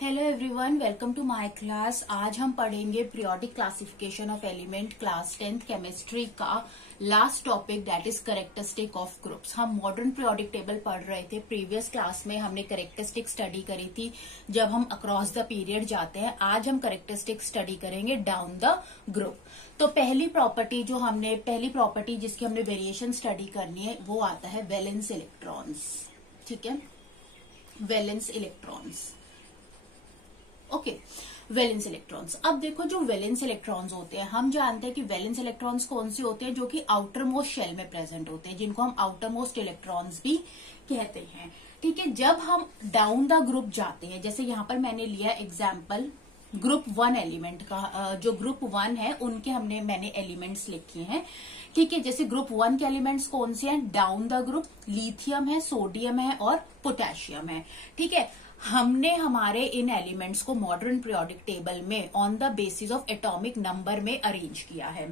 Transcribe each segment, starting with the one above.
Hello everyone, welcome to my class. आज हम पढ़ेंगे periodic classification of element class 10th chemistry का last topic that is characteristic of groups. हम modern periodic table पढ़ रहे थे। प्रीवियस क्लास में हमने कैरेक्टरिस्टिक स्टडी करी थी जब हम अक्रॉस द पीरियड जाते हैं। आज हम कैरेक्टरिस्टिक स्टडी करेंगे डाउन द ग्रुप। तो पहली प्रॉपर्टी जिसकी हमने वेरिएशन स्टडी करनी है वो आता है वैलेंस इलेक्ट्रॉन्स। ठीक है, valence electrons. Okay, valence electrons. अब देखो, जो वैलेंस इलेक्ट्रॉन्स होते हैं, हम जानते हैं कि वैलेंस इलेक्ट्रॉन्स कौन से होते हैं, जो कि आउटर मोस्ट शेल में प्रेजेंट होते हैं, जिनको हम आउटर मोस्ट इलेक्ट्रॉन्स भी कहते हैं। ठीक है, जब हम डाउन द ग्रुप जाते हैं, जैसे यहां पर मैंने लिया एग्जाम्पल ग्रुप 1 एलिमेंट का, जो ग्रुप 1 है उनके मैंने एलिमेंट्स लिखे हैं। ठीक है, जैसे ग्रुप 1 के एलिमेंट्स कौन से हैं डाउन द ग्रुप? लिथियम है, सोडियम है और पोटेशियम है। ठीक है, हमने हमारे इन एलिमेंट्स को मॉडर्न पीरियोडिक टेबल में on the basis of atomic number में अरेंज किया है।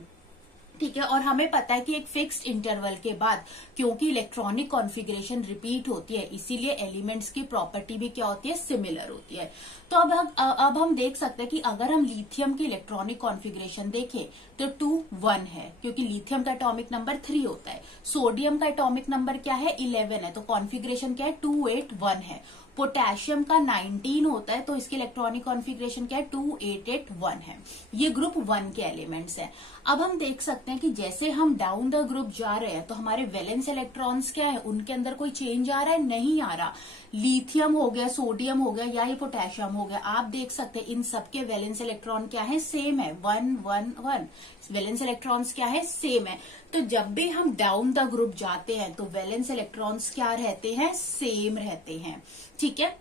ठीक है, और हमें पता है कि एक फिक्स्ड इंटरवल के बाद, क्योंकि इलेक्ट्रॉनिक कॉन्फ़िगरेशन रिपीट होती है, इसीलिए एलिमेंट्स की प्रॉपर्टी भी क्या होती है? सिमिलर होती है। तो अब हम देख सकते हैं कि अगर हम लिथियम की इलेक्ट्रॉनिक कॉन्फ़िगरेशन देखें तो 2 1 है, क्योंकि लिथियम का एटॉमिक नंबर 3 होता है। सोडियम का एटॉमिक नंबर क्या है? 11 है, तो कॉन्फ़िगरेशन क्या है? 2 8 1 है। पोटेशियम का 19 होता है, तो इसकी इलेक्ट्रॉनिक कॉन्फ़िगरेशन क्या है? 2 8 8 1 है। ये ग्रुप 1 के एलिमेंट्स हैं। अब हम देख सकते हैं कि जैसे हम डाउन द ग्रुप जा रहे हैं तो हमारे वैलेंस इलेक्ट्रॉन्स क्या है? उनके अंदर कोई चेंज आ रहा है? नहीं आ रहा। लिथियम हो गया, सोडियम हो गया या ये पोटेशियम हो गया, आप देख सकते हैं इन सबके वैलेंस इलेक्ट्रॉन क्या है? सेम है, 1 1 1। वैलेंस इलेक्ट्रॉन्स क्या है? सेम है। तो जब भी हम डाउन द ग्रुप जाते हैं तो वैलेंस इलेक्ट्रॉन्स क्या रहते हैं? सेम रहते हैं। ठीक है,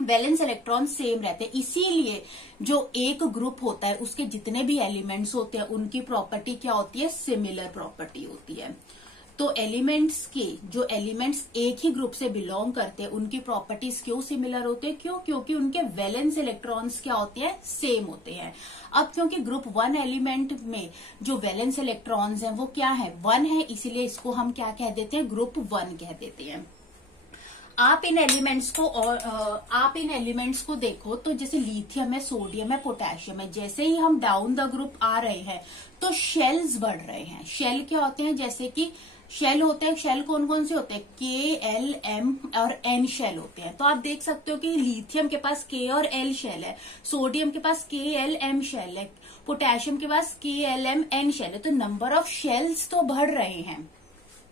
वैलेंस इलेक्ट्रॉन सेम रहते हैं। इसीलिए जो एक ग्रुप होता है उसके जितने भी एलिमेंट्स होते हैं उनकी प्रॉपर्टी क्या होती है? सिमिलर प्रॉपर्टी होती है। तो जो एलिमेंट्स एक ही ग्रुप से बिलोंग करते हैं उनकी प्रॉपर्टीज क्यों सिमिलर होते हैं? क्योंकि उनके वैलेंस इलेक्ट्रॉन्स क्या होते हैं? सेम होते हैं। अब क्योंकि ग्रुप 1 एलिमेंट में जो वैलेंस इलेक्ट्रॉन्स हैं वो क्या है? 1 है, इसीलिए इसको हम क्या कह देते हैं? ग्रुप 1 कह देते हैं। आप इन एलिमेंट्स को देखो तो जैसे लिथियम है, सोडियम है, पोटेशियम है, जैसे ही हम डाउन द ग्रुप आ रहे हैं तो शेल्स बढ़ रहे हैं। शेल क्या होते हैं? जैसे कि शेल होते हैं, शेल कौन कौन से होते हैं? के, एल, एम और एन शेल होते हैं। तो आप देख सकते हो कि लिथियम के पास के और एल शेल है, सोडियम के पास के, एल, एम शेल है, पोटेशियम के पास के, एल, एम, एन शेल है। तो नंबर ऑफ शेल्स तो बढ़ रहे हैं।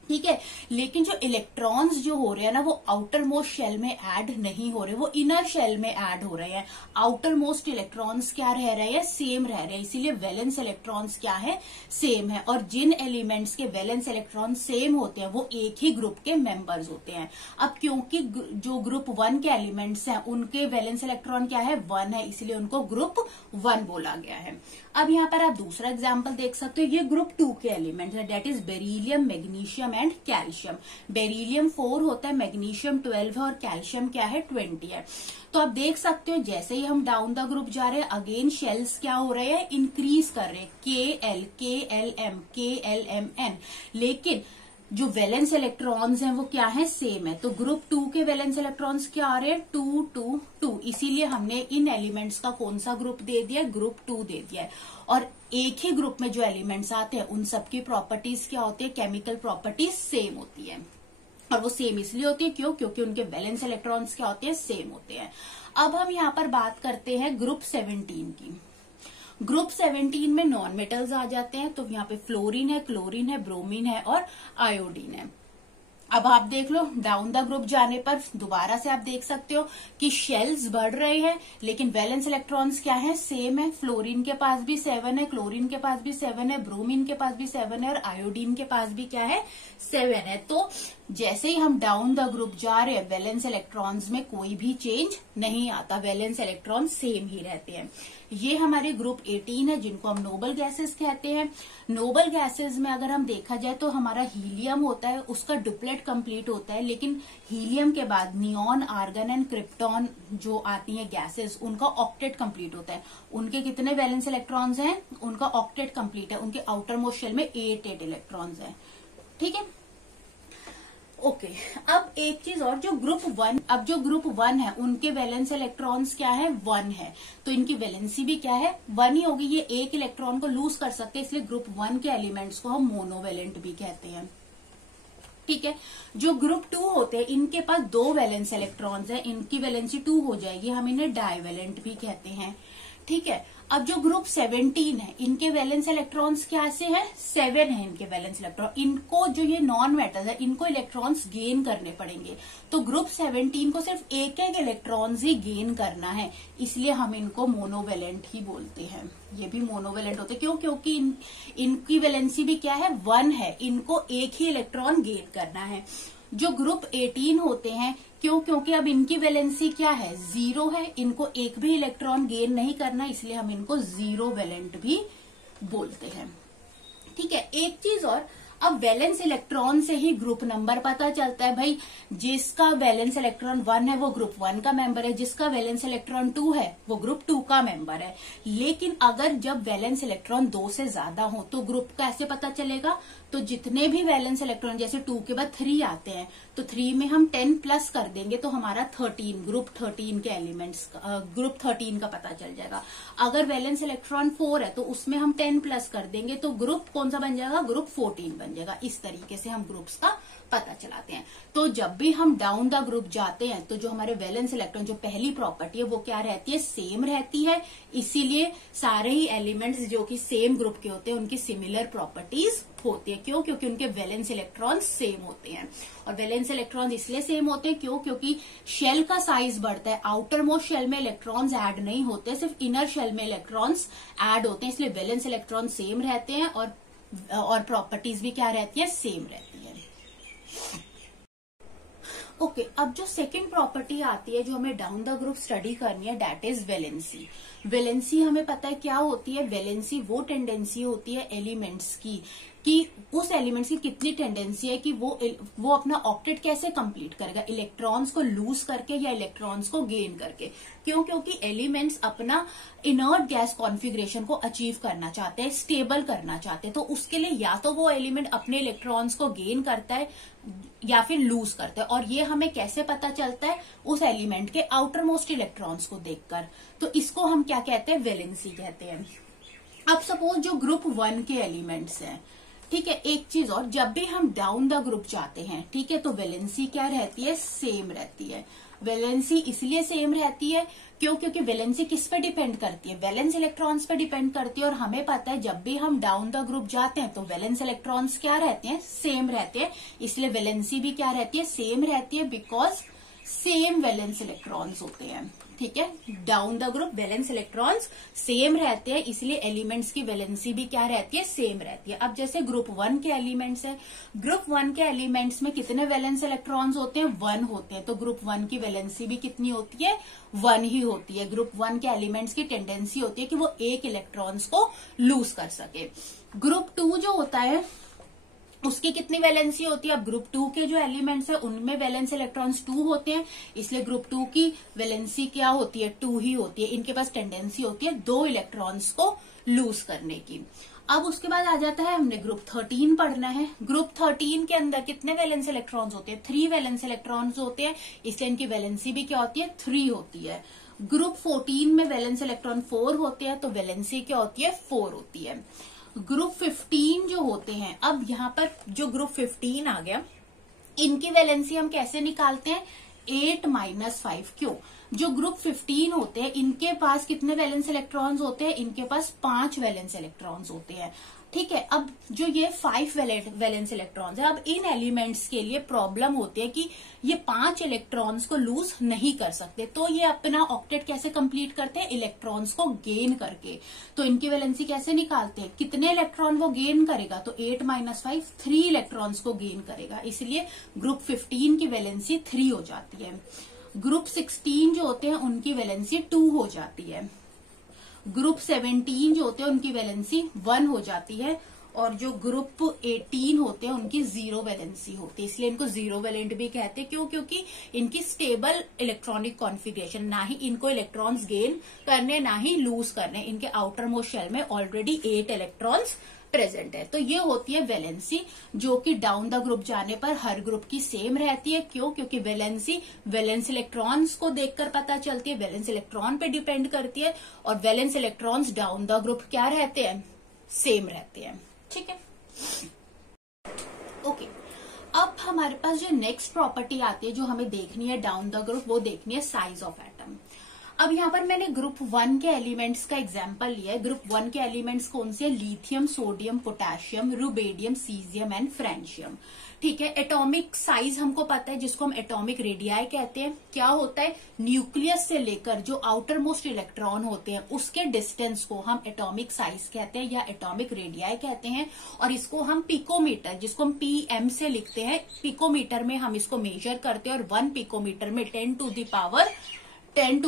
ठीक है, लेकिन जो इलेक्ट्रॉन्स जो हो रहे हैं ना वो आउटर मोस्ट शेल में ऐड नहीं हो रहे, वो इनर शेल में ऐड हो रहे हैं। आउटर मोस्ट इलेक्ट्रॉन्स क्या रह रहे हैं? सेम रह रहे हैं। इसीलिए वैलेंस इलेक्ट्रॉन्स क्या है? सेम है। और जिन एलिमेंट्स के वैलेंस इलेक्ट्रॉन सेम होते हैं वो एक ही ग्रुप के मेंबर्स होते हैं। अब क्योंकि जो ग्रुप 1 के एलिमेंट्स हैं उनके वैलेंस इलेक्ट्रॉन क्या है? 1 है, इसलिए उनको ग्रुप 1 बोला गया है। अब यहाँ पर आप दूसरा एग्जाम्पल देख सकते हो, ये ग्रुप 2 के एलिमेंट्स है, that is beryllium, magnesium and calcium. Beryllium 4 होता है, मैग्नीशियम 12 है और कैल्शियम क्या है? 20 है। तो आप देख सकते हो जैसे ही हम डाउन द ग्रुप जा रहे हैं अगेन शेल्स क्या हो रहे हैं? इंक्रीज कर रहे हैं, के एल एम, के एल एम एन। लेकिन जो वैलेंस इलेक्ट्रॉन्स हैं वो क्या है? सेम है। तो ग्रुप 2 के वैलेंस इलेक्ट्रॉन्स क्या आ रहे हैं? 2 2 2। इसीलिए हमने इन एलिमेंट्स का कौन सा ग्रुप दे दिया? ग्रुप 2 दे दिया है। और एक ही ग्रुप में जो एलिमेंट्स आते हैं उन सबकी प्रॉपर्टीज क्या होती है? केमिकल प्रॉपर्टीज सेम होती है। और वो सेम इसलिए होती है क्योंकि उनके वैलेंस इलेक्ट्रॉन्स क्या होते हैं? सेम होते हैं। अब हम यहाँ पर बात करते हैं ग्रुप 17 की। ग्रुप 17 में नॉन मेटल्स आ जाते हैं। तो यहाँ पे फ्लोरीन है, क्लोरीन है, ब्रोमीन है और आयोडीन है। अब आप देख लो डाउन द ग्रुप जाने पर दोबारा से आप देख सकते हो कि शेल्स बढ़ रहे हैं लेकिन वैलेंस इलेक्ट्रॉन्स क्या है? सेम है। फ्लोरीन के पास भी 7 है, क्लोरीन के पास भी 7 है, ब्रोमीन के पास भी 7 है और आयोडीन के पास भी क्या है? 7 है। तो जैसे ही हम डाउन द ग्रुप जा रहे हैं वैलेंस इलेक्ट्रॉन्स में कोई भी चेंज नहीं आता, वैलेंस इलेक्ट्रॉन सेम ही रहते हैं। ये हमारे ग्रुप 18 है जिनको हम नोबल गैसेस कहते हैं। नोबल गैसेस में अगर हम देखा जाए तो हमारा हीलियम होता है, उसका डुप्लेट कंप्लीट होता है, लेकिन हीलियम के बाद नियॉन, आर्गन एंड क्रिप्टॉन जो आती हैं गैसेस उनका ऑक्टेट कंप्लीट होता है। उनके कितने वैलेंस इलेक्ट्रॉन्स हैं? उनका ऑक्टेट कंप्लीट है। उनके आउटर मोस्ट शेल में 8 8 इलेक्ट्रॉन्स हैं। ठीक है, ओके अब एक चीज और, जो ग्रुप वन है उनके वैलेंस इलेक्ट्रॉन्स क्या है, 1 है, तो इनकी वैलेंसी भी क्या है, 1 ही होगी। ये एक इलेक्ट्रॉन को लूज कर सकते हैं, इसलिए ग्रुप 1 के एलिमेंट्स को हम मोनोवेलेंट भी कहते हैं। ठीक है। जो ग्रुप 2 होते हैं इनके पास 2 वैलेंस इलेक्ट्रॉन्स है, इनकी वैलेंसी 2 हो जाएगी, हम इन्हें डाइवेलेंट भी कहते हैं। ठीक है। अब जो ग्रुप 17 है इनके वैलेंस इलेक्ट्रॉन्स क्या से है, 7 है इनके वैलेंस इलेक्ट्रॉन। इनको जो ये नॉन मेटल है इनको इलेक्ट्रॉन्स गेन करने पड़ेंगे, तो ग्रुप 17 को सिर्फ एक एक इलेक्ट्रॉन्स ही गेन करना है, इसलिए हम इनको मोनोवेलेंट ही बोलते हैं। ये भी मोनोवेलेंट होते क्यों, क्योंकि इनकी वैलेंसी भी क्या है, 1 है, इनको एक ही इलेक्ट्रॉन गेन करना है। जो ग्रुप 18 होते हैं क्यों, क्योंकि अब इनकी वैलेंसी क्या है, 0 है, इनको एक भी इलेक्ट्रॉन गेन नहीं करना, इसलिए हम इनको 0 वैलेंट भी बोलते हैं। ठीक है। एक चीज और, अब वैलेंस इलेक्ट्रॉन से ही ग्रुप नंबर पता चलता है। भाई जिसका वैलेंस इलेक्ट्रॉन 1 है वो ग्रुप 1 का मेंबर है, जिसका वैलेंस इलेक्ट्रॉन 2 है वो ग्रुप 2 का मेंबर है। लेकिन अगर जब वैलेंस इलेक्ट्रॉन 2 से ज्यादा हो तो ग्रुप कैसे पता चलेगा, तो जितने भी वैलेंस इलेक्ट्रॉन, जैसे 2 के बाद 3 आते हैं तो 3 में हम 10 प्लस कर देंगे तो हमारा 13 ग्रुप 13 के एलिमेंट्स ग्रुप 13 का पता चल जाएगा। अगर वैलेंस इलेक्ट्रॉन 4 है तो उसमें हम 10 प्लस कर देंगे तो ग्रुप कौन सा बन जाएगा, ग्रुप 14 बन जाएगा। इस तरीके से हम ग्रुप्स का पता चलाते हैं। तो जब भी हम डाउन द ग्रुप जाते हैं तो जो हमारे वैलेंस इलेक्ट्रॉन, जो पहली प्रॉपर्टी है वो क्या रहती है, सेम रहती है। इसीलिए सारे ही एलिमेंट्स जो कि सेम ग्रुप के होते हैं उनकी सिमिलर प्रॉपर्टीज होती है। क्यों, क्योंकि उनके वैलेंस इलेक्ट्रॉन सेम होते हैं। और वैलेंस इलेक्ट्रॉन इसलिए सेम होते हैं क्यों, क्योंकि शेल का साइज बढ़ता है, आउटर मोस्ट शेल में इलेक्ट्रॉन्स ऐड नहीं होते, सिर्फ इनर शेल में इलेक्ट्रॉन्स ऐड होते हैं, इसलिए वैलेंस इलेक्ट्रॉन सेम रहते हैं और प्रॉपर्टीज भी क्या रहती है, सेम रहती है। ओके, अब जो सेकंड प्रॉपर्टी आती है जो हमें डाउन द ग्रुप स्टडी करनी है, दैट इज वैलेंसी। वैलेंसी हमें पता है क्या होती है, वैलेंसी वो टेंडेंसी होती है एलिमेंट्स की कि उस एलिमेंट्स की कितनी टेंडेंसी है कि वो अपना ऑक्टेट कैसे कंप्लीट करेगा, इलेक्ट्रॉन्स को लूज करके या इलेक्ट्रॉन्स को गेन करके। क्यों, क्योंकि एलिमेंट्स अपना इनर्ट गैस कॉन्फ़िगरेशन को अचीव करना चाहते हैं, स्टेबल करना चाहते हैं, तो उसके लिए या तो वो एलिमेंट अपने इलेक्ट्रॉन्स को गेन करता है या फिर लूज करता है। और ये हमें कैसे पता चलता है, उस एलिमेंट के आउटर मोस्ट इलेक्ट्रॉन्स को देखकर। तो इसको हम क्या कहते हैं, वैलेंसी कहते हैं। अब सपोज जो ग्रुप 1 के एलिमेंट्स हैं, ठीक है, एक चीज और, जब भी हम डाउन द ग्रुप जाते हैं, ठीक है, तो वैलेंसी क्या रहती है, सेम रहती है। वैलेंसी इसलिए सेम रहती है क्यों, क्योंकि वैलेंसी किस पे डिपेंड करती है, वैलेंस इलेक्ट्रॉन्स पे डिपेंड करती है। और हमें पता है जब भी हम डाउन द ग्रुप जाते हैं तो वैलेंस इलेक्ट्रॉन्स क्या रहते हैं, सेम रहते हैं, इसलिए वैलेंसी भी क्या रहती है, सेम रहती है, बिकॉज सेम वैलेंस इलेक्ट्रॉन्स होते हैं। ठीक है, down the group valence electrons same रहते हैं, इसलिए एलिमेंट्स की वैलेंसी भी क्या रहती है, सेम रहती है। अब जैसे ग्रुप 1 के एलिमेंट्स है, ग्रुप 1 के एलिमेंट्स में कितने वैलेंस इलेक्ट्रॉन्स होते हैं, 1 होते हैं, तो ग्रुप 1 की वैलेंसी भी कितनी होती है, 1 ही होती है। ग्रुप 1 के एलिमेंट्स की टेंडेंसी होती है कि वो एक इलेक्ट्रॉन्स को लूज कर सके। ग्रुप 2 जो होता है उसकी कितनी वैलेंसी होती है, अब ग्रुप 2 के जो एलिमेंट्स है उनमें वैलेंस इलेक्ट्रॉन्स 2 होते हैं, इसलिए ग्रुप 2 की वैलेंसी क्या होती है, 2 ही होती है। इनके पास टेंडेंसी होती है 2 इलेक्ट्रॉन्स को लूज करने की। अब उसके बाद आ जाता है, हमने ग्रुप 13 पढ़ना है। ग्रुप 13 के अंदर कितने वैलेंस इलेक्ट्रॉन्स होते हैं, 3 वैलेंस इलेक्ट्रॉन्स होते हैं, इसलिए इनकी वैलेंसी भी क्या होती है, 3 होती है। ग्रुप 14 में वैलेंस इलेक्ट्रॉन 4 होते हैं, तो वैलेंसी क्या होती है, 4 होती है। ग्रुप 15 जो होते हैं, अब यहाँ पर जो ग्रुप 15 आ गया, इनकी वैलेंसी हम कैसे निकालते हैं, 8 - 5। क्यों, जो ग्रुप 15 होते हैं इनके पास कितने वैलेंस इलेक्ट्रॉन्स होते हैं, इनके पास 5 वैलेंस इलेक्ट्रॉन्स होते हैं। ठीक है, अब जो ये 5 वैलेंस इलेक्ट्रॉन्स है, अब इन एलिमेंट्स के लिए प्रॉब्लम होती है कि ये 5 इलेक्ट्रॉन्स को लूज नहीं कर सकते, तो ये अपना ऑक्टेट कैसे कंप्लीट करते हैं, इलेक्ट्रॉन्स को गेन करके। तो इनकी वैलेंसी कैसे निकालते हैं, कितने इलेक्ट्रॉन वो गेन करेगा, तो 8 - 5 3 इलेक्ट्रॉन्स को गेन करेगा, इसलिए ग्रुप 15 की वैलेंसी 3 हो जाती है। ग्रुप 16 जो होते हैं उनकी वैलेंसी 2 हो जाती है। ग्रुप 17 जो होते हैं उनकी वैलेंसी 1 हो जाती है, और जो ग्रुप 18 होते हैं उनकी 0 वैलेंसी होती है, इसलिए इनको 0 वैलेंट भी कहते हैं। क्यों, क्योंकि इनकी स्टेबल इलेक्ट्रॉनिक कॉन्फ़िगरेशन, ना ही इनको इलेक्ट्रॉन्स गेन करने ना ही लूज करने, इनके आउटर मोस्ट शेल में ऑलरेडी 8 इलेक्ट्रॉन्स प्रेजेंट है। तो ये होती है वैलेंसी, जो कि डाउन द ग्रुप जाने पर हर ग्रुप की सेम रहती है। क्यों? क्योंकि वैलेंसी वैलेंस इलेक्ट्रॉन्स को देखकर पता चलती है, वैलेंस इलेक्ट्रॉन पे डिपेंड करती है, और valence electrons down the group क्या रहते हैं? सेम रहते हैं। ठीक है, ओके। अब हमारे पास जो नेक्स्ट प्रॉपर्टी आती है जो हमें देखनी है डाउन द ग्रुप, वो देखनी है साइज ऑफ एटम। अब यहाँ पर मैंने ग्रुप 1 के एलिमेंट्स का एग्जांपल लिया है। ग्रुप 1 के एलिमेंट्स कौन से? Lithium, sodium, potassium, rubidium, caesium and francium. ठीक है, एटॉमिक साइज हमको पता है, जिसको हम एटॉमिक रेडियाई कहते हैं। क्या होता है? न्यूक्लियस से लेकर जो आउटर मोस्ट इलेक्ट्रॉन होते हैं उसके डिस्टेंस को हम एटॉमिक साइज कहते हैं या एटॉमिक रेडियाई कहते हैं। और इसको हम पिकोमीटर, जिसको हम पीएम से लिखते हैं, पिकोमीटर में हम इसको मेजर करते हैं। और 1 पिकोमीटर में 10 टू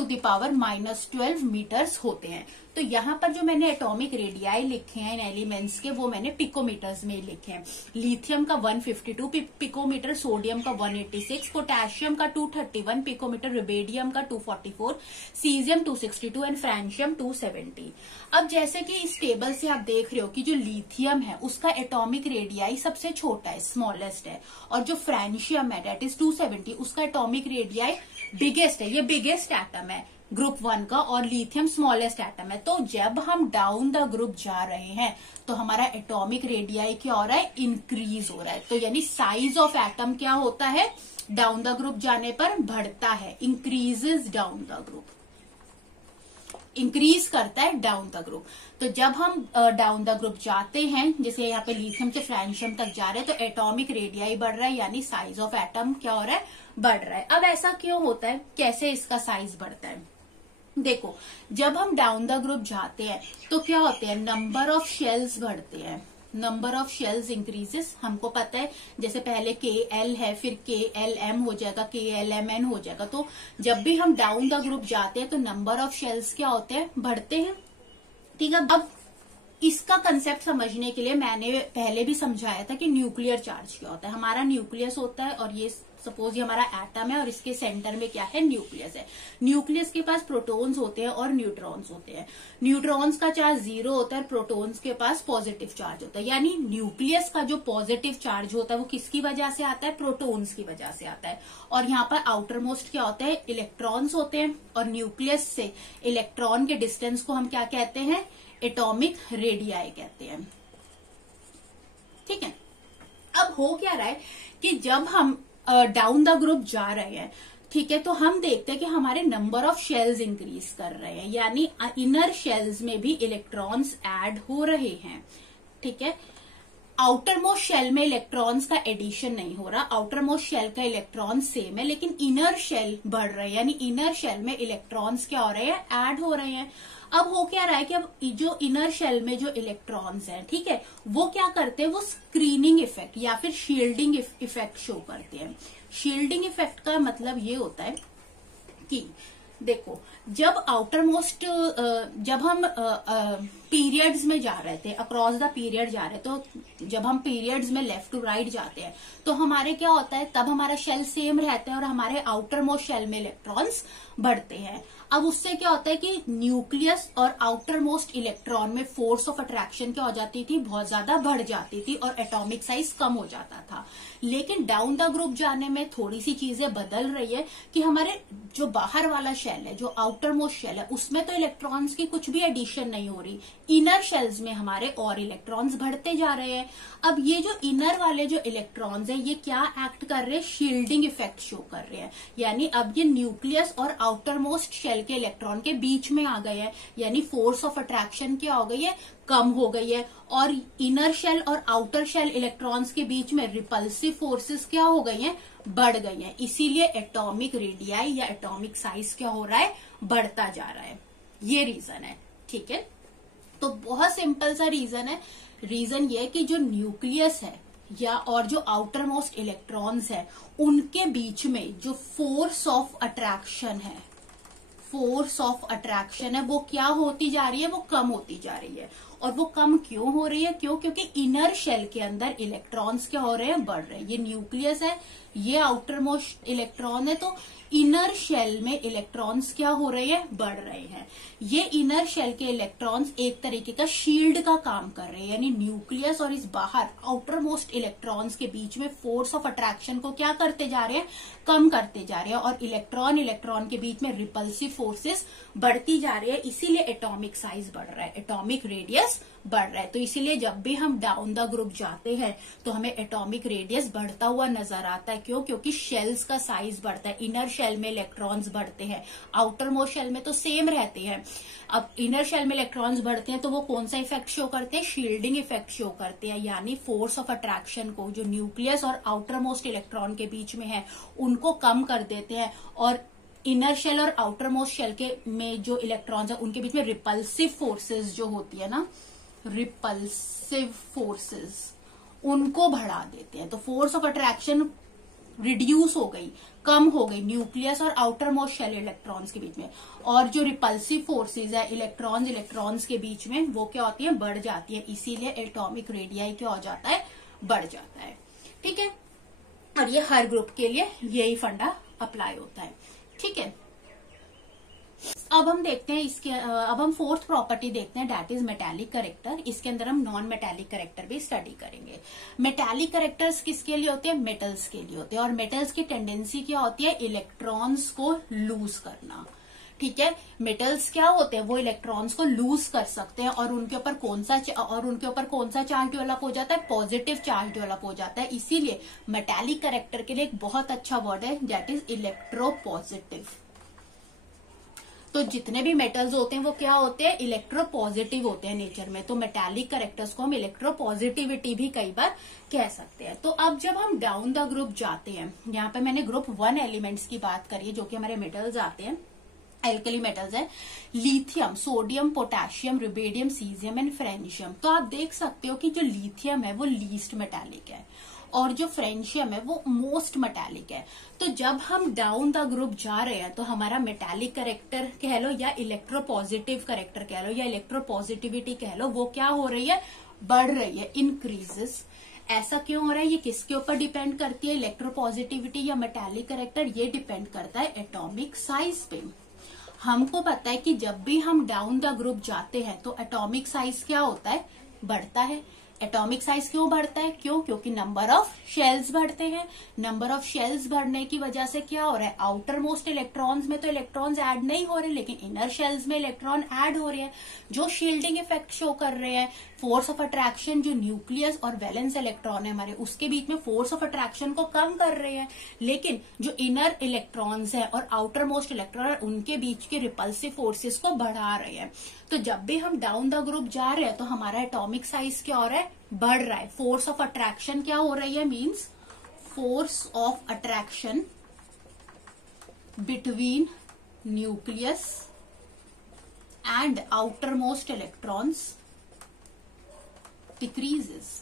द पावर -12 मीटर्स होते हैं। तो यहाँ पर जो मैंने एटॉमिक रेडियाई लिखे हैं इन एलिमेंट्स के, वो मैंने पिकोमीटर्स में लिखे हैं। लिथियम का 152 पिकोमीटर, सोडियम का 186, पोटेशियम का 231 पिकोमीटर, रुबेडियम का 244, सीजियम 262 एंड फ्रेंशियम 270। अब जैसे कि इस टेबल से आप देख रहे हो कि जो लिथियम है उसका एटॉमिक रेडियाई सबसे छोटा है, स्मॉलेस्ट है, और जो फ्रेंशियम है दैट इज 270, उसका एटॉमिक रेडियाई बिगेस्ट है। ये बिगेस्ट एटम है ग्रुप 1 का, और लिथियम स्मॉलेस्ट एटम है। तो जब हम डाउन द ग्रुप जा रहे हैं तो हमारा एटॉमिक रेडियाई क्या हो रहा है? इंक्रीज हो रहा है। तो यानी साइज ऑफ एटम क्या होता है? डाउन द ग्रुप जाने पर बढ़ता है, increases down the group, increase करता है डाउन द ग्रुप। तो जब हम डाउन द ग्रुप जाते हैं, जैसे यहाँ पे लिथियम से फ्रेंशियम तक जा रहे हैं, तो एटॉमिक रेडियाई बढ़ रहा है, यानी साइज ऑफ एटम क्या हो रहा है? बढ़ रहा है। अब ऐसा क्यों होता है? कैसे इसका साइज बढ़ता है? देखो, जब हम डाउन द ग्रुप जाते हैं तो क्या होते हैं? नंबर ऑफ शेल्स बढ़ते हैं, नंबर ऑफ शेल्स इंक्रीजेस। हमको पता है, जैसे पहले KL है, फिर KLM हो जाएगा, KLMN हो जाएगा। तो जब भी हम डाउन द ग्रुप जाते हैं तो नंबर ऑफ शेल्स क्या होते हैं? बढ़ते हैं। ठीक है, अब इसका कंसेप्ट समझने के लिए मैंने पहले भी समझाया था कि न्यूक्लियर चार्ज क्या होता है। हमारा न्यूक्लियस होता है, और ये सपोज ये हमारा एटम है, और इसके सेंटर में क्या है? न्यूक्लियस है। न्यूक्लियस के पास प्रोटॉन्स होते हैं और न्यूट्रॉन्स होते हैं। न्यूट्रॉन्स का चार्ज 0 होता है, प्रोटॉन्स के पास पॉजिटिव चार्ज होता है। यानी न्यूक्लियस का जो पॉजिटिव चार्ज होता है वो किसकी वजह से आता है? प्रोटॉन्स की वजह से आता है। और यहाँ पर आउटर मोस्ट क्या होता है? इलेक्ट्रॉन्स होते हैं। और न्यूक्लियस से इलेक्ट्रॉन के डिस्टेंस को हम क्या कहते हैं? एटॉमिक रेडियाई कहते हैं। ठीक है, अब हो क्या रहा है कि जब हम डाउन द ग्रुप जा रहे हैं, ठीक है, तो हम देखते हैं कि हमारे नंबर ऑफ शेल्स इंक्रीज कर रहे हैं, यानी इनर शेल्स में भी इलेक्ट्रॉन्स ऐड हो रहे हैं। ठीक है, आउटर मोस्ट शेल में इलेक्ट्रॉन्स का एडिशन नहीं हो रहा, आउटर मोस्ट शेल का इलेक्ट्रॉन सेम है, लेकिन इनर शेल बढ़ रहे हैं, यानी इनर शेल में इलेक्ट्रॉन्स क्या हो रहे हैं? ऐड हो रहे हैं। अब हो क्या रहा है कि अब जो इनर शेल में जो इलेक्ट्रॉन्स हैं, ठीक है, वो क्या करते हैं? वो स्क्रीनिंग इफेक्ट या फिर शील्डिंग इफेक्ट शो करते हैं। शील्डिंग इफेक्ट का मतलब ये होता है कि देखो, जब आउटर मोस्ट जब हम पीरियड्स में जा रहे थे, अक्रॉस द पीरियड जा रहे, तो जब हम पीरियड्स में लेफ्ट टू राइट जाते हैं तो हमारे क्या होता है? तब हमारा शेल सेम रहता है और हमारे आउटर मोस्ट शेल में इलेक्ट्रॉन्स बढ़ते हैं। अब उससे क्या होता है कि न्यूक्लियस और आउटर मोस्ट इलेक्ट्रॉन में फोर्स ऑफ अट्रैक्शन क्या हो जाती थी? बहुत ज्यादा बढ़ जाती थी और एटॉमिक साइज कम हो जाता था। लेकिन डाउन द ग्रुप जाने में थोड़ी सी चीजें बदल रही है कि हमारे जो बाहर वाला शेल है, जो आउटर मोस्ट शेल है, उसमें तो इलेक्ट्रॉन्स की कुछ भी एडिशन नहीं हो रही, इनर शेल्स में हमारे और इलेक्ट्रॉन्स बढ़ते जा रहे हैं। अब ये जो इनर वाले जो इलेक्ट्रॉन्स है, ये क्या एक्ट कर रहे हैं? शील्डिंग इफेक्ट शो कर रहे हैं। यानी अब ये न्यूक्लियस और आउटर मोस्ट शेल के इलेक्ट्रॉन के बीच में आ गए हैं, यानी फोर्स ऑफ अट्रैक्शन क्या हो गई है? कम हो गई है। और इनर शेल और आउटर शेल इलेक्ट्रॉन्स के बीच में रिपल्सिव फोर्सेस क्या हो गई हैं? बढ़ गई हैं। इसीलिए एटॉमिक रेडियाई या एटॉमिक साइज क्या हो रहा है? बढ़ता जा रहा है। ये रीजन है। ठीक है, तो बहुत सिंपल सा रीजन है। रीजन ये कि जो न्यूक्लियस है या और जो आउटर मोस्ट इलेक्ट्रॉन्स है, उनके बीच में जो फोर्स ऑफ अट्रैक्शन है, वो क्या होती जा रही है? वो कम होती जा रही है। और वो कम क्यों हो रही है? क्योंकि इनर शेल के अंदर इलेक्ट्रॉन्स क्या हो रहे हैं? बढ़ रहे हैं। ये न्यूक्लियस है, ये आउटर मोस्ट इलेक्ट्रॉन है, तो इनर शेल में इलेक्ट्रॉन्स क्या हो रहे हैं? बढ़ रहे हैं। ये इनर शेल के इलेक्ट्रॉन्स एक तरीके का शील्ड का काम कर रहे हैं, यानी न्यूक्लियस और इस बाहर आउटर मोस्ट इलेक्ट्रॉन्स के बीच में फोर्स ऑफ अट्रैक्शन को क्या करते जा रहे हैं? कम करते जा रहे हैं, और इलेक्ट्रॉन के बीच में रिपल्सिव फोर्सेस बढ़ती जा रही है। इसीलिए एटॉमिक साइज बढ़ रहा है, एटॉमिक रेडियस बढ़ रहा है। तो इसीलिए जब भी हम डाउन द ग्रुप जाते हैं तो हमें एटॉमिक रेडियस बढ़ता हुआ नजर आता है। क्यों? क्योंकि शेल्स का साइज बढ़ता है। इनर शेल में इलेक्ट्रॉन्स बढ़ते हैं, आउटर मोस्ट शेल में तो सेम रहते हैं। अब इनर शेल में इलेक्ट्रॉन्स बढ़ते हैं तो वो कौन सा इफेक्ट शो करते हैं? शील्डिंग इफेक्ट शो करते हैं, यानी फोर्स ऑफ अट्रैक्शन को जो न्यूक्लियस और आउटर मोस्ट इलेक्ट्रॉन के बीच में है उनको कम कर देते हैं, और इनर शेल और आउटर मोस्ट शेल के में जो इलेक्ट्रॉन्स है उनके बीच में रिपल्सिव फोर्सेस जो होती है ना, रिपल्सिव फोर्सेस, उनको बढ़ा देते हैं। तो फोर्स ऑफ अट्रैक्शन रिड्यूस हो गई, कम हो गई न्यूक्लियस और आउटर मोस्ट शेल इलेक्ट्रॉन्स के बीच में, और जो रिपल्सिव फोर्सेस है इलेक्ट्रॉन्स के बीच में वो क्या होती है? बढ़ जाती है। इसीलिए एटॉमिक रेडियाई क्या हो जाता है? बढ़ जाता है। ठीक है, और ये हर ग्रुप के लिए यही फंडा अप्लाई होता है। ठीक है, अब हम देखते हैं अब हम फोर्थ प्रॉपर्टी देखते हैं, दैट इज मेटालिक करेक्टर। इसके अंदर हम नॉन मेटालिक करेक्टर भी स्टडी करेंगे। मेटालिक करेक्टर्स किसके लिए होते हैं? मेटल्स के लिए होते हैं, और मेटल्स की टेंडेंसी क्या होती है? इलेक्ट्रॉन्स को लूज करना। ठीक है, मेटल्स क्या होते हैं? वो इलेक्ट्रॉन्स को लूज कर सकते हैं, और उनके ऊपर कौन सा चार्ज डेवलप हो जाता है? पॉजिटिव चार्ज डेवलप हो जाता है। इसीलिए मेटालिक करेक्टर के लिए एक बहुत अच्छा वर्ड है, दैट इज इलेक्ट्रोपॉजिटिव। तो जितने भी मेटल्स होते हैं वो क्या होते हैं? इलेक्ट्रोपॉजिटिव होते हैं नेचर में। तो मेटालिक करेक्टर्स को हम इलेक्ट्रोपॉजिटिविटी भी कई बार कह सकते हैं। तो अब जब हम डाउन द ग्रुप जाते हैं, यहाँ पे मैंने ग्रुप 1 एलिमेंट्स की बात करी है जो कि हमारे मेटल्स आते हैं, एल्कली मेटल्स है, lithium, sodium, potassium, rubidium, caesium and francium. तो आप देख सकते हो कि जो लिथियम है वो लीस्ट मेटालिक है, और जो फ्रेंशियम है वो मोस्ट मेटालिक है। तो जब हम डाउन द ग्रुप जा रहे हैं तो हमारा मेटालिक करेक्टर कह लो या इलेक्ट्रोपॉजिटिव करेक्टर कह लो या इलेक्ट्रोपॉजिटिविटी कह लो, वो क्या हो रही है? बढ़ रही है, इंक्रीजेस। ऐसा क्यों हो रहा है? ये किसके ऊपर डिपेंड करती है? इलेक्ट्रोपॉजिटिविटी या मेटालिक करेक्टर? ये डिपेंड करता है एटॉमिक साइज पे। हमको पता है कि जब भी हम डाउन द ग्रुप जाते हैं तो एटॉमिक साइज क्या होता है? बढ़ता है। एटॉमिक साइज क्यों बढ़ता है? क्योंकि नंबर ऑफ शेल्स बढ़ते हैं। नंबर ऑफ शेल्स बढ़ने की वजह से क्या हो रहा है? आउटर मोस्ट इलेक्ट्रॉन्स में तो इलेक्ट्रॉन्स ऐड नहीं हो रहे, लेकिन इनर शेल्स में इलेक्ट्रॉन ऐड हो रहे हैं, जो शील्डिंग इफेक्ट शो कर रहे हैं। फोर्स ऑफ अट्रैक्शन जो न्यूक्लियस और वैलेंस इलेक्ट्रॉन है हमारे, उसके बीच में फोर्स ऑफ अट्रैक्शन को कम कर रहे हैं, लेकिन जो इनर इलेक्ट्रॉन्स है और आउटर मोस्ट इलेक्ट्रॉन है उनके बीच के रिपल्सिव फोर्सेस को बढ़ा रहे हैं। तो जब भी हम डाउन द ग्रुप जा रहे हैं तो हमारा एटॉमिक साइज क्या हो रहा है? बढ़ रहा है। फोर्स ऑफ अट्रैक्शन क्या हो रही है? Means force of attraction between nucleus and outer most electrons decreases.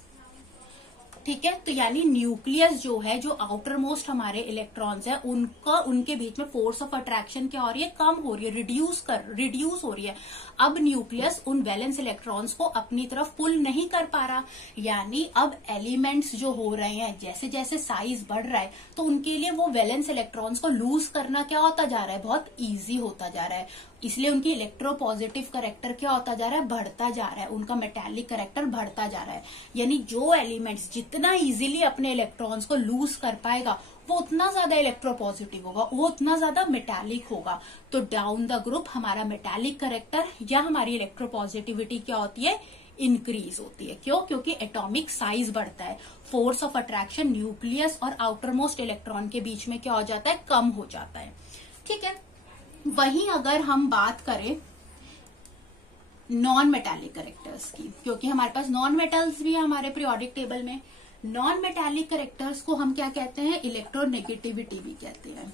ठीक है, तो यानी न्यूक्लियस जो है, जो आउटर मोस्ट हमारे इलेक्ट्रॉन्स है, उनके बीच में फोर्स ऑफ अट्रैक्शन क्या हो रही है? कम हो रही है, रिड्यूस हो रही है। अब न्यूक्लियस उन वैलेंस इलेक्ट्रॉन्स को अपनी तरफ पुल नहीं कर पा रहा, यानी अब एलिमेंट्स जो हो रहे हैं, जैसे जैसे साइज बढ़ रहा है तो उनके लिए वो वैलेंस इलेक्ट्रॉन्स को लूज करना क्या होता जा रहा है? बहुत ईजी होता जा रहा है। इसलिए उनकी इलेक्ट्रोपॉजिटिव करेक्टर क्या होता जा रहा है? बढ़ता जा रहा है। उनका मेटालिक करेक्टर बढ़ता जा रहा है। यानी जो एलिमेंट्स जितना इजीली अपने इलेक्ट्रॉन्स को लूज कर पाएगा वो उतना ज्यादा इलेक्ट्रोपॉजिटिव होगा, वो उतना ज्यादा मेटालिक होगा। तो डाउन द ग्रुप हमारा मेटालिक करेक्टर या हमारी इलेक्ट्रोपॉजिटिविटी क्या होती है? इंक्रीज होती है। क्यों? क्योंकि एटॉमिक साइज बढ़ता है, फोर्स ऑफ अट्रैक्शन न्यूक्लियस और आउटर मोस्ट इलेक्ट्रॉन के बीच में क्या हो जाता है? कम हो जाता है। ठीक है, वहीं अगर हम बात करें नॉन मेटालिक करेक्टर्स की, क्योंकि हमारे पास नॉन मेटल्स भी है हमारे पीरियोडिक टेबल में, नॉन मेटालिक करेक्टर्स को हम क्या कहते हैं? इलेक्ट्रोनेगेटिविटी भी कहते हैं।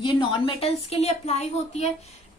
ये नॉन मेटल्स के लिए अप्लाई होती है।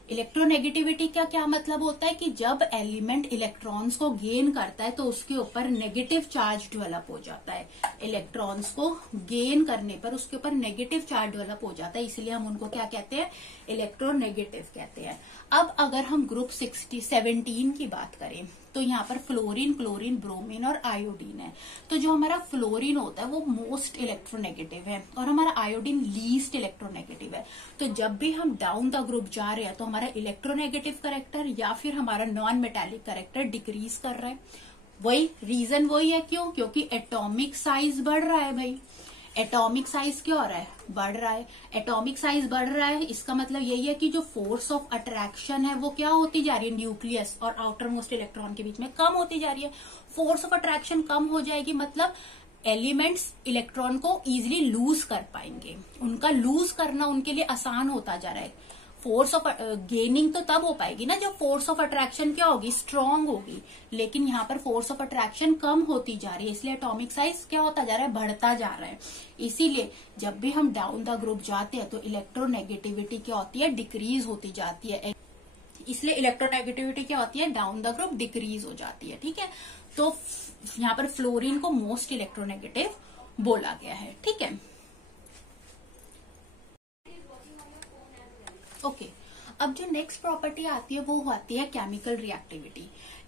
इलेक्ट्रोनेगेटिविटी का क्या मतलब होता है कि जब एलिमेंट इलेक्ट्रॉन्स को गेन करता है तो उसके ऊपर नेगेटिव चार्ज डेवलप हो जाता है। इलेक्ट्रॉन्स को गेन करने पर उसके ऊपर नेगेटिव चार्ज डेवलप हो जाता है, इसलिए हम उनको क्या कहते हैं, इलेक्ट्रोनेगेटिव कहते हैं। अब अगर हम ग्रुप 17 की बात करें तो यहाँ पर फ्लोरीन, क्लोरीन, ब्रोमीन और आयोडीन है। तो जो हमारा फ्लोरीन होता है वो मोस्ट इलेक्ट्रोनेगेटिव है और हमारा आयोडीन लीस्ट इलेक्ट्रोनेगेटिव है। तो जब भी हम डाउन द ग्रुप जा रहे हैं तो हमारा इलेक्ट्रोनेगेटिव कैरेक्टर या फिर हमारा नॉन मेटालिक कैरेक्टर डिक्रीज कर रहा है। वही रीजन वही है, क्यों? क्योंकि एटॉमिक साइज बढ़ रहा है भाई। एटॉमिक साइज क्या हो रहा है? बढ़ रहा है। एटॉमिक साइज बढ़ रहा है, इसका मतलब यही है कि जो फोर्स ऑफ अट्रैक्शन है वो क्या होती जा रही है, न्यूक्लियस और आउटर मोस्ट इलेक्ट्रॉन के बीच में कम होती जा रही है। फोर्स ऑफ अट्रैक्शन कम हो जाएगी, मतलब एलिमेंट्स इलेक्ट्रॉन को इजिली लूज कर पाएंगे। उनका लूज करना उनके लिए आसान होता जा रहा है। फोर्स ऑफ गेनिंग तो तब हो पाएगी ना जब फोर्स ऑफ अट्रैक्शन क्या होगी, स्ट्रांग होगी। लेकिन यहाँ पर फोर्स ऑफ अट्रैक्शन कम होती जा रही है, इसलिए एटॉमिक साइज क्या होता जा रहा है, बढ़ता जा रहा है। इसीलिए जब भी हम डाउन द ग्रुप जाते हैं तो इलेक्ट्रोनेगेटिविटी क्या होती है, डिक्रीज होती जाती है। इसलिए इलेक्ट्रोनेगेटिविटी क्या होती है, डाउन द ग्रुप डिक्रीज हो जाती है। ठीक है, तो यहाँ पर फ्लोरीन को मोस्ट इलेक्ट्रोनेगेटिव बोला गया है। ठीक है, ओके। अब जो नेक्स्ट प्रॉपर्टी आती है वो आती है केमिकल रिएक्टिविटी।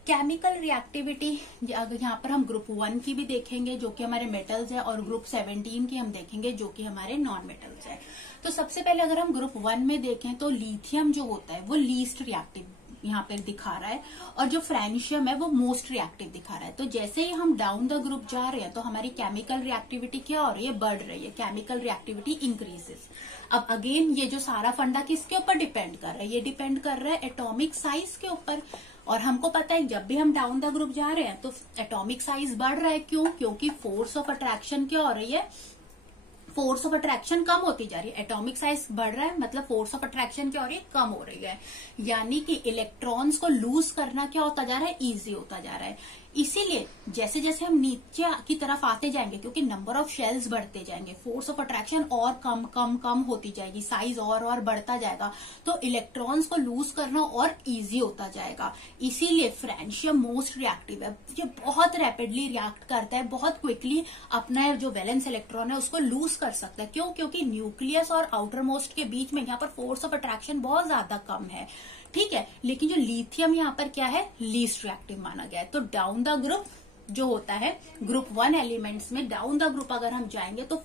केमिकल रिएक्टिविटी यहाँ पर हम ग्रुप 1 की भी देखेंगे जो कि हमारे मेटल्स है, और ग्रुप 17 की हम देखेंगे जो कि हमारे नॉन मेटल्स है। तो सबसे पहले अगर हम ग्रुप 1 में देखें तो लिथियम जो होता है वो लीस्ट रिएक्टिव यहाँ पर दिखा रहा है, और जो फ्रेंशियम है वो मोस्ट रिएक्टिव दिखा रहा है। तो जैसे ही हम डाउन द ग्रुप जा रहे हैं तो हमारी केमिकल रिएक्टिविटी क्या हो रही है, बढ़ रही है। Chemical reactivity increases. अब अगेन ये जो सारा फंडा किसके ऊपर डिपेंड कर रहा है, ये डिपेंड कर रहा है एटॉमिक साइज के ऊपर। और हमको पता है जब भी हम डाउन द ग्रुप जा रहे हैं तो एटॉमिक साइज बढ़ रहा है। क्यों? क्योंकि फोर्स ऑफ अट्रैक्शन क्या हो रही है, फोर्स ऑफ अट्रैक्शन कम होती जा रही है। एटॉमिक साइज बढ़ रहा है मतलब फोर्स ऑफ अट्रैक्शन क्या हो रही है, कम हो रही है। यानी कि इलेक्ट्रॉन्स को लूज करना क्या होता जा रहा है, इजी होता जा रहा है। इसीलिए जैसे जैसे हम नीचे की तरफ आते जाएंगे, क्योंकि नंबर ऑफ शेल्स बढ़ते जाएंगे, फोर्स ऑफ अट्रैक्शन और कम कम कम होती जाएगी, साइज और बढ़ता जाएगा, तो इलेक्ट्रॉन्स को लूज करना और इजी होता जाएगा। इसीलिए फ्रेंशियम मोस्ट रिएक्टिव है। ये बहुत रैपिडली रिएक्ट करता है, बहुत क्विकली अपना जो वैलेंस इलेक्ट्रॉन है उसको लूज कर सकता है। क्यों? क्योंकि न्यूक्लियस और आउटर मोस्ट के बीच में यहाँ पर फोर्स ऑफ अट्रैक्शन बहुत ज्यादा कम है। ठीक है, लेकिन जो लिथियम यहाँ पर क्या है, लीस्ट रिएक्टिव माना गया है। तो डाउन द ग्रुप जो होता है ग्रुप 1 एलिमेंट्स में डाउन द ग्रुप अगर हम जाएंगे तो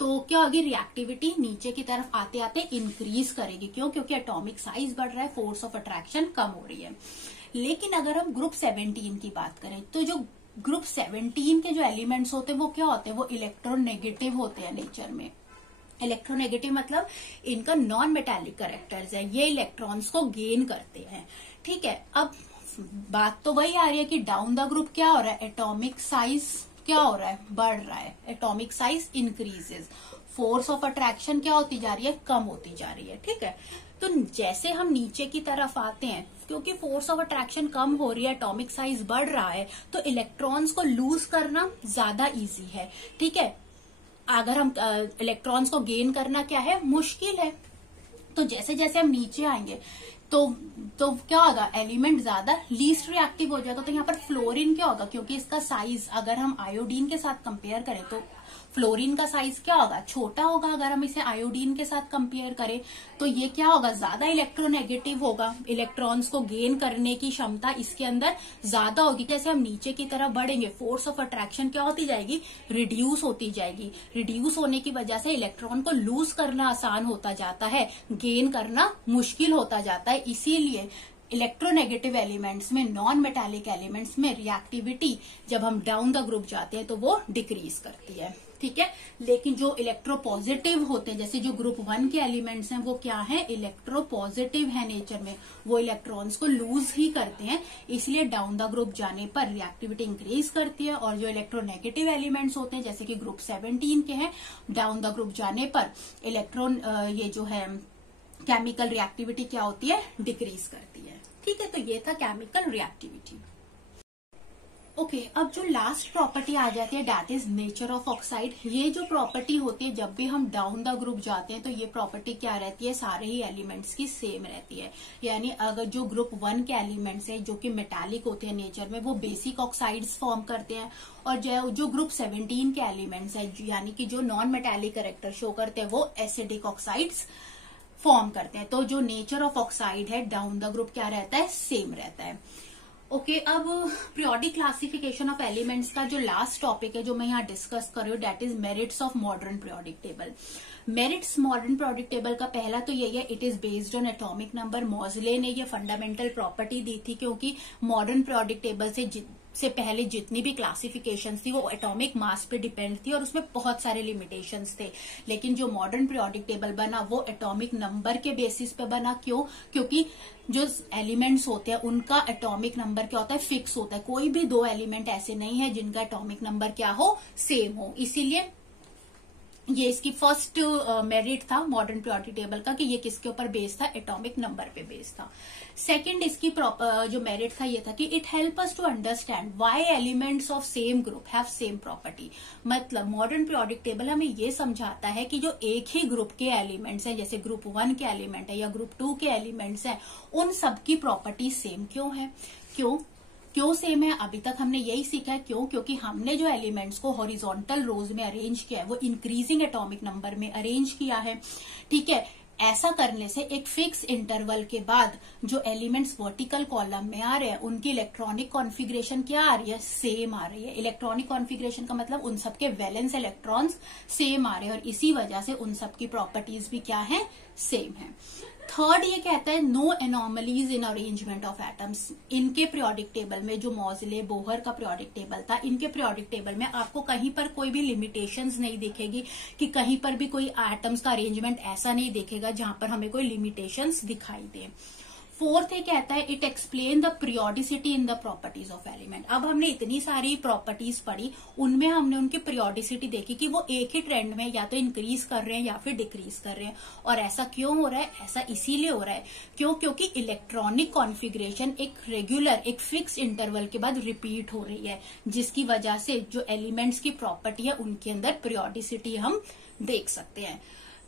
क्या होगी, रिएक्टिविटी नीचे की तरफ आते आते इंक्रीज करेगी। क्यों? क्योंकि एटॉमिक साइज बढ़ रहा है, फोर्स ऑफ अट्रैक्शन कम हो रही है। लेकिन अगर हम ग्रुप 17 की बात करें तो जो ग्रुप 17 के जो एलिमेंट्स होते हैं वो क्या होते हैं, वो इलेक्ट्रोनेगेटिव होते हैं नेचर में। इलेक्ट्रोनेगेटिव मतलब इनका नॉन मेटालिक कैरेक्टर्स है, ये इलेक्ट्रॉन्स को गेन करते हैं। ठीक है, अब बात तो वही आ रही है कि डाउन द ग्रुप क्या हो रहा है, एटॉमिक साइज क्या हो रहा है, बढ़ रहा है। Atomic size increases, force of attraction क्या होती जा रही है, कम होती जा रही है। ठीक है, तो जैसे हम नीचे की तरफ आते हैं, क्योंकि फोर्स ऑफ अट्रैक्शन कम हो रही है, एटॉमिक साइज बढ़ रहा है, तो इलेक्ट्रॉन्स को लूज करना ज्यादा इजी है। ठीक है, अगर हम इलेक्ट्रॉन्स को गेन करना क्या है, मुश्किल है। तो जैसे जैसे हम नीचे आएंगे तो क्या होगा, एलिमेंट ज्यादा लीस्ट रिएक्टिव हो जाएगा। तो यहाँ पर फ्लोरीन क्या होगा, क्योंकि इसका साइज अगर हम आयोडीन के साथ कंपेयर करें तो फ्लोरीन का साइज क्या होगा, छोटा होगा। अगर हम इसे आयोडीन के साथ कंपेयर करें तो ये क्या होगा, ज्यादा इलेक्ट्रोनेगेटिव होगा। इलेक्ट्रॉन्स को गेन करने की क्षमता इसके अंदर ज्यादा होगी। जैसे हम नीचे की तरफ बढ़ेंगे, फोर्स ऑफ अट्रैक्शन क्या होती जाएगी, रिड्यूस होती जाएगी। रिड्यूस होने की वजह से इलेक्ट्रॉन को लूज करना आसान होता जाता है, गेन करना मुश्किल होता जाता है। इसीलिए इलेक्ट्रोनेगेटिव एलिमेंट्स में, नॉन मेटालिक एलिमेंट्स में रिएक्टिविटी जब हम डाउन द ग्रुप जाते हैं तो वो डिक्रीज करती है। ठीक है, लेकिन जो इलेक्ट्रोपॉजिटिव होते हैं, जैसे जो ग्रुप 1 के एलिमेंट्स हैं वो क्या है, इलेक्ट्रोपॉजिटिव है नेचर में, वो इलेक्ट्रॉन्स को लूज ही करते हैं। इसलिए डाउन द ग्रुप जाने पर रिएक्टिविटी इंक्रीज करती है। और जो इलेक्ट्रोनेगेटिव एलिमेंट्स होते हैं जैसे कि ग्रुप 17 के हैं, डाउन द ग्रुप जाने पर इलेक्ट्रॉन ये जो है केमिकल रिएक्टिविटी क्या होती है, डिक्रीज करती है। ठीक है, तो ये था केमिकल रिएक्टिविटी। ओके अब जो लास्ट प्रॉपर्टी आ जाती है that is nature of oxide. ये जो प्रॉपर्टी होती है जब भी हम डाउन द ग्रुप जाते हैं तो ये प्रॉपर्टी क्या रहती है, सारे ही एलिमेंट्स की सेम रहती है। यानी अगर जो ग्रुप 1 के एलिमेंट्स है जो कि मेटालिक होते हैं नेचर में, वो बेसिक ऑक्साइड्स फॉर्म करते हैं, और जो ग्रुप 17 के एलिमेंट्स है यानी कि जो नॉन मेटालिक कैरेक्टर शो करते हैं वो एसिडिक ऑक्साइड्स फॉर्म करते हैं। तो जो नेचर ऑफ ऑक्साइड है डाउन द ग्रुप क्या रहता है, सेम रहता है। ओके अब पीरियोडिक क्लासिफिकेशन ऑफ एलिमेंट्स का जो लास्ट टॉपिक है जो मैं यहाँ डिस्कस कर रही हूँ that is merits of modern periodic table. Merits modern periodic table का पहला तो यही है, it is based on atomic number. Moseley ने ये फंडामेंटल प्रॉपर्टी दी थी क्योंकि मॉडर्न पीरियोडिक टेबल से पहले जितनी भी क्लासिफिकेशन थी वो एटॉमिक मास पे डिपेंड थी और उसमें बहुत सारे लिमिटेशंस थे। लेकिन जो मॉडर्न पीरियोडिक टेबल बना वो एटॉमिक नंबर के बेसिस पे बना। क्यों? क्योंकि जो एलिमेंट्स होते हैं उनका एटॉमिक नंबर क्या होता है, फिक्स होता है। कोई भी दो एलिमेंट ऐसे नहीं है जिनका एटॉमिक नंबर क्या हो, सेम हो। इसीलिए ये इसकी फर्स्ट मेरिट था मॉडर्न पीरियोडिक टेबल का कि ये किसके ऊपर बेस्ड था, एटॉमिक नंबर पे बेस्ड था। सेकंड इसकी जो मेरिट था ये था कि it help us to understand why elements of same group have same property. मतलब मॉडर्न पीरियोडिक टेबल हमें ये समझाता है कि जो एक ही ग्रुप के एलिमेंट्स हैं, जैसे ग्रुप 1 के एलिमेंट है या ग्रुप 2 के एलिमेंट्स हैं, उन सबकी प्रॉपर्टी सेम क्यों है। क्यों सेम है? अभी तक हमने यही सीखा है। क्योंकि हमने जो एलिमेंट्स को हॉरिजॉन्टल रोज में अरेंज किया है वो इंक्रीजिंग एटॉमिक नंबर में अरेंज किया है। ठीक है, ऐसा करने से एक फिक्स इंटरवल के बाद जो एलिमेंट्स वर्टिकल कॉलम में आ रहे हैं उनकी इलेक्ट्रॉनिक कॉन्फ़िगरेशन क्या आ रही है, सेम आ रही है। इलेक्ट्रॉनिक कॉन्फ़िगरेशन का मतलब उन सबके वैलेंस इलेक्ट्रॉन्स सेम आ रहे हैं और इसी वजह से उन सबकी प्रॉपर्टीज भी क्या है, सेम है। थर्ड ये कहता है no anomalies in arrangement of atoms. इनके पीरियोडिक टेबल में जो मोज़ले बोहर का पीरियोडिक टेबल था, इनके पीरियोडिक टेबल में आपको कहीं पर कोई भी लिमिटेशंस नहीं दिखेगी कि कहीं पर भी कोई एटम्स का अरेंजमेंट ऐसा नहीं दिखेगा जहां पर हमें कोई लिमिटेशंस दिखाई दे। फोर्थ ये कहता है it explain the periodicity in the properties of element. अब हमने इतनी सारी प्रॉपर्टीज पढ़ी, उनमें हमने उनकी पीरियोडिसिटी देखी कि वो एक ही ट्रेंड में या तो इंक्रीज कर रहे हैं या फिर डिक्रीज कर रहे हैं। और ऐसा क्यों हो रहा है? ऐसा इसीलिए हो रहा है क्योंकि इलेक्ट्रॉनिक कॉन्फ़िगरेशन एक रेगुलर एक फिक्स इंटरवल के बाद रिपीट हो रही है, जिसकी वजह से जो एलिमेंट्स की प्रॉपर्टी है उनके अंदर पीरियोडिसिटी हम देख सकते हैं।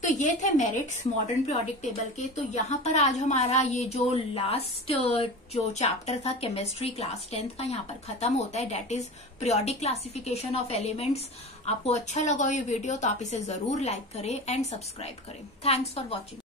तो ये थे मेरिट्स मॉडर्न पीरियोडिक टेबल के। तो यहाँ पर आज हमारा ये जो लास्ट जो चैप्टर था केमिस्ट्री क्लास 10th का यहाँ पर खत्म होता है, that is periodic classification of elements. आपको अच्छा लगा ये वीडियो तो आप इसे जरूर लाइक करें एंड सब्सक्राइब करें। Thanks for watching.